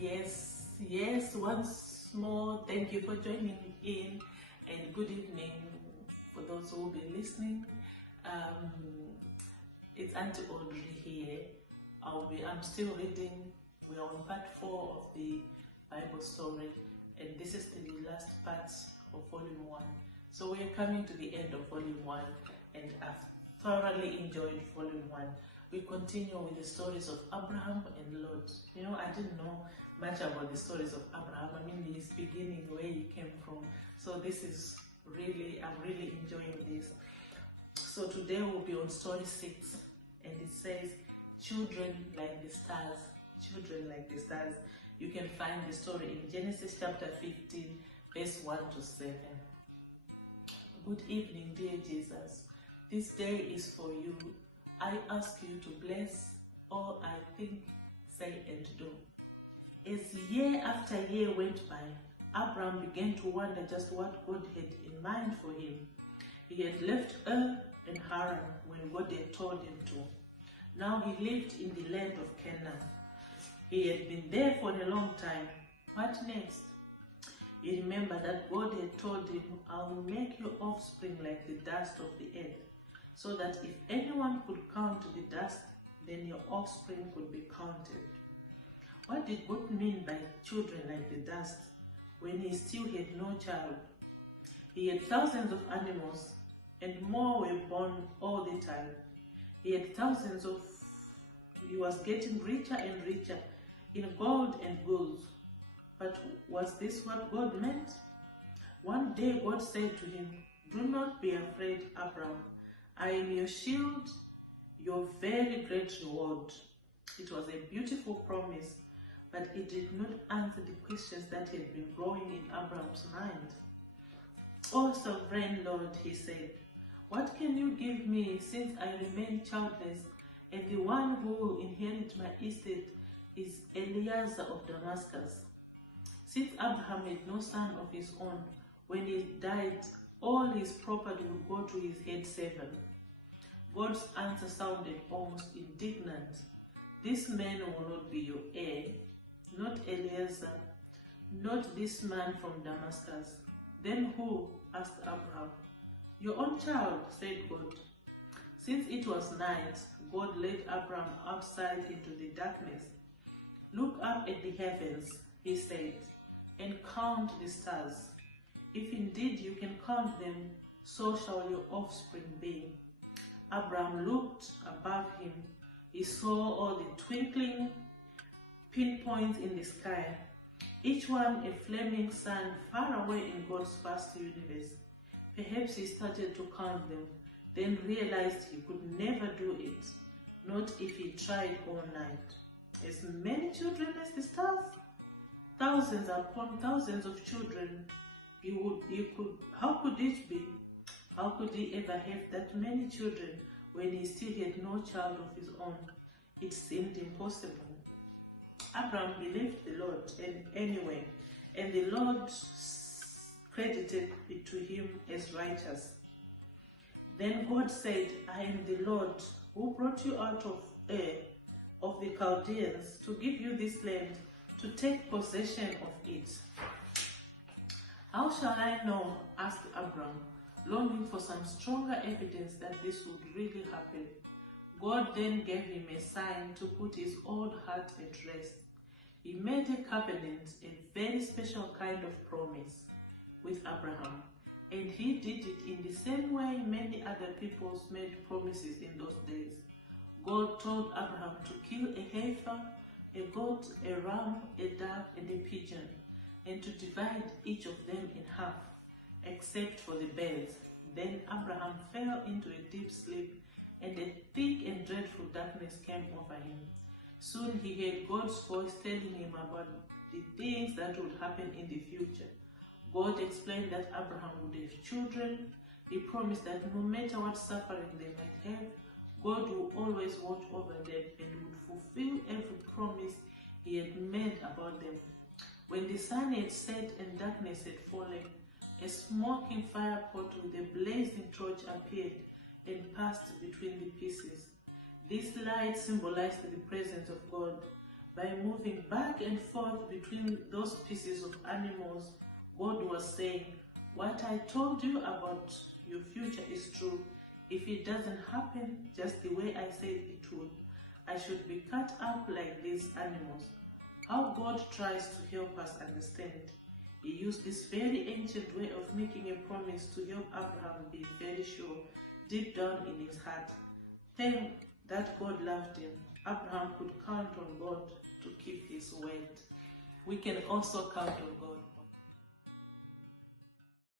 Yes, once more, thank you for joining in, and good evening for those who will be listening. Um, it's Auntie Audrey here. I'm still reading. We are on part 4 of the Bible story, and this is the last part of volume 1. So we are coming to the end of volume 1, and I've thoroughly enjoyed volume 1. We continue with the stories of Abraham and Lot. You know, I didn't know much about the stories of Abraham. I mean, his beginning, where he came from. So this is really, I'm really enjoying this. So today we'll be on story 6, and it says, children like the stars. Children like the stars. You can find the story in Genesis chapter 15, verse 1 to 7. Good evening, dear Jesus. This day is for you. I ask you to bless all I think, say, and do. As year after year went by, Abraham began to wonder just what God had in mind for him. He had left Ur and Haran when God had told him to. Now he lived in the land of Canaan. He had been there for a long time. What next? He remembered that God had told him, I will make your offspring like the dust of the earth, so that if anyone could count the dust, then your offspring could be counted. What did God mean by children like the dust when he still had no child? He had thousands of animals, and more were born all the time. He was getting richer and richer in gold and goods. But was this what God meant? One day God said to him, do not be afraid, Abraham. I am your shield, your very great reward. It was a beautiful promise, but it did not answer the questions that had been growing in Abraham's mind. Oh, sovereign Lord, he said, what can you give me since I remain childless, and the one who will inherit my estate is Eliezer of Damascus? Since Abraham had no son of his own, when he died, all his property would go to his head servant. God's answer sounded almost indignant. This man will not be your heir, not Eliezer, not this man from Damascus. Then who? Asked Abraham. Your own child, said God. Since it was night, God led Abraham outside into the darkness. Look up at the heavens, he said, and count the stars. If indeed you can count them, so shall your offspring be. Abraham looked above him. He saw all the twinkling pinpoints in the sky, each one a flaming sun far away in God's vast universe. Perhaps he started to count them, then realized he could never do it, not if he tried all night. As many children as the stars, thousands upon thousands of children. How could it be? How could he ever have that many children when he still had no child of his own? It seemed impossible. Abraham believed the Lord anyway, and the Lord credited it to him as righteous. Then God said, I am the Lord who brought you out of Ur of the Chaldeans to give you this land, to take possession of it. How shall I know? Asked Abraham, longing for some stronger evidence that this would really happen. God then gave him a sign to put his old heart at rest. He made a covenant, a very special kind of promise, with Abraham, and he did it in the same way many other peoples made promises in those days. God told Abraham to kill a heifer, a goat, a ram, a dove, and a pigeon, and to divide each of them in half, except for the birds. Then Abraham fell into a deep sleep, and a thick and dreadful darkness came over him. Soon he heard God's voice telling him about the things that would happen in the future. God explained that Abraham would have children. He promised that no matter what suffering they might have, God would always watch over them and would fulfill every promise he had made about them. When the sun had set and darkness had fallen, a smoking fire pot with a blazing torch appeared and passed between the pieces. This light symbolized the presence of God. By moving back and forth between those pieces of animals, God was saying, what I told you about your future is true. If it doesn't happen just the way I said it would, I should be cut up like these animals. How God tries to help us understand. He used this very ancient way of making a promise to help Abraham be very sure, deep down in his heart. Thank that God loved him. Abraham could count on God to keep his word. We can also count on God.